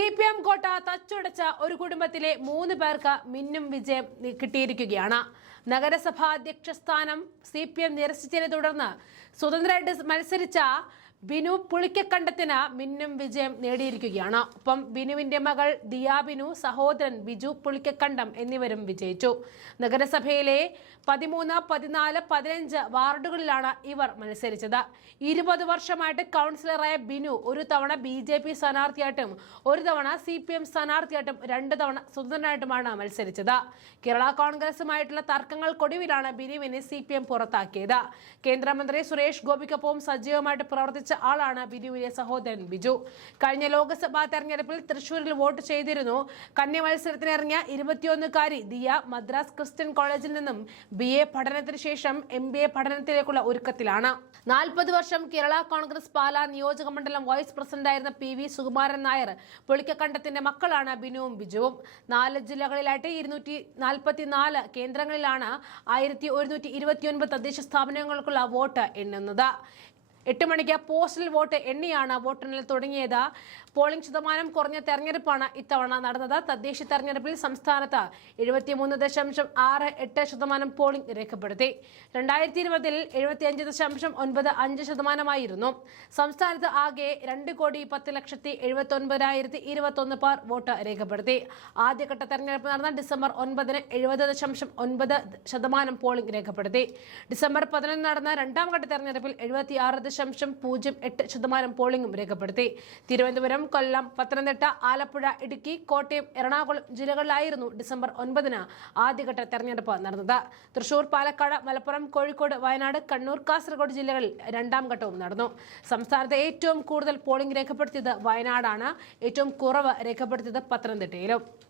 C P M കോട്ട തച്ചുടച്ച ഒരു കുടുംബത്തിലെ മൂന്ന് പേർക്ക് മിന്നും വിജയം കിട്ടിയിരിക്കുകയാണ്. നഗരസഭാ അധ്യക്ഷ സ്ഥാനം സി പി എം നിരസിച്ചതിനെ തുടർന്ന് സ്വതന്ത്രമായിട്ട് മത്സരിച്ച ബിനു പുളിക്കക്കണ്ടത്തിന് മിന്നും വിജയം നേടിയിരിക്കുകയാണ്. ഒപ്പം ബിനുവിന്റെ മകൾ ദിയ ബിനു സഹോദരൻ ബിജു പുളിക്കക്കണ്ടം എന്നിവരും വിജയിച്ചു. നഗരസഭയിലെ പതിമൂന്ന് പതിനാല് പതിനഞ്ച് വാർഡുകളിലാണ് ഇവർ മത്സരിച്ചത്. ഇരുപത് വർഷമായിട്ട് കൗൺസിലറായ ബിനു ഒരു തവണ ബി ജെ പി സ്ഥാനാർത്ഥിയായിട്ടും ഒരു തവണ സി പി എം സ്ഥാനാർത്ഥിയായിട്ടും രണ്ട് തവണ സ്വതന്ത്രനായിട്ടുമാണ് മത്സരിച്ചത്. കേരള കോൺഗ്രസുമായിട്ടുള്ള തർക്കങ്ങൾക്കൊടുവിലാണ് ബിനുവിനെ സി പി എം പുറത്താക്കിയത്. കേന്ദ്രമന്ത്രി സുരേഷ് ഗോപിക്കൊപ്പം സജീവമായിട്ട് പ്രവർത്തിച്ച ആളാണ് ബിനുവിന്റെ സഹോദരൻ ബിജു. കഴിഞ്ഞ ലോക്സഭാ തെരഞ്ഞെടുപ്പിൽ തൃശൂരിൽ വോട്ട് ചെയ്തിരുന്നു. കന്യ മത്സരത്തിനിറങ്ങിയ ഇരുപത്തിയൊന്നുകാരി ദിയ മദ്രാസ് ക്രിസ്ത്യൻ കോളേജിൽ നിന്നും ബി എ പഠനത്തിന് ശേഷം എം ബി എ പഠനത്തിലേക്കുള്ള ഒരുക്കത്തിലാണ്. നാൽപ്പത് വർഷം കേരള കോൺഗ്രസ് പാലാ നിയോജക മണ്ഡലം വൈസ് പ്രസിഡന്റായിരുന്ന പി വി സുകുമാരൻ നായർ പുളിക്കക്കണ്ടത്തിന്റെ മക്കളാണ് ബിനുവും ബിജുവും. നാല് ജില്ലകളിലായിട്ട് ഇരുന്നൂറ്റി നാൽപ്പത്തിനാല് കേന്ദ്രങ്ങളിലാണ് ആയിരത്തി ഒരുന്നൂറ്റി ഇരുപത്തിയൊൻപത് തദ്ദേശ സ്ഥാപനങ്ങൾക്കുള്ള വോട്ട് എണ്ണുന്നത്. എട്ട് മണിക്ക് പോസ്റ്റൽ വോട്ട് എണ്ണിയാണ് വോട്ടെണ്ണൽ തുടങ്ങിയത്. പോളിംഗ് ശതമാനം കുറഞ്ഞ തെരഞ്ഞെടുപ്പാണ് ഇത്തവണ നടന്നത്. തദ്ദേശ തെരഞ്ഞെടുപ്പിൽ സംസ്ഥാനത്ത് എഴുപത്തിമൂന്ന് ദശാംശം ആറ് എട്ട് ശതമാനം പോളിംഗ് രേഖപ്പെടുത്തി. രണ്ടായിരത്തി ഇരുപതിൽ എഴുപത്തിയഞ്ച് ദശാംശം ഒൻപത് അഞ്ച് ശതമാനമായിരുന്നു. സംസ്ഥാനത്ത് ആകെ രണ്ട് കോടി പത്ത് ലക്ഷത്തി എഴുപത്തി ഇരുപത്തൊന്ന് പേർ വോട്ട് രേഖപ്പെടുത്തി. ആദ്യഘട്ട തെരഞ്ഞെടുപ്പ് നടന്ന ഡിസംബർ ഒൻപതിന് എഴുപത് ദശാംശം ഒൻപത് ശതമാനം പോളിംഗ് രേഖപ്പെടുത്തി. ഡിസംബർ പതിനൊന്ന് നടന്ന രണ്ടാം ഘട്ട തെരഞ്ഞെടുപ്പിൽ എഴുപത്തിയാറ് ദശാംശം പൂജ്യം എട്ട് ശതമാനം പോളിംഗും രേഖപ്പെടുത്തി. തിരുവനന്തപുരം കൊല്ലം പത്തനംതിട്ട ആലപ്പുഴ ഇടുക്കി കോട്ടയം എറണാകുളം ജില്ലകളിലായിരുന്നു ഡിസംബർ ഒൻപതിന് ആദ്യഘട്ട തെരഞ്ഞെടുപ്പ് നടന്നത്. തൃശൂർ പാലക്കാട് മലപ്പുറം കോഴിക്കോട് വയനാട് കണ്ണൂർ കാസർഗോഡ് ജില്ലകളിൽ രണ്ടാം ഘട്ടവും നടന്നു. സംസ്ഥാനത്ത് ഏറ്റവും കൂടുതൽ പോളിംഗ് രേഖപ്പെടുത്തിയത് വയനാടാണ്. ഏറ്റവും കുറവ് രേഖപ്പെടുത്തിയത് പത്തനംതിട്ടയിലും.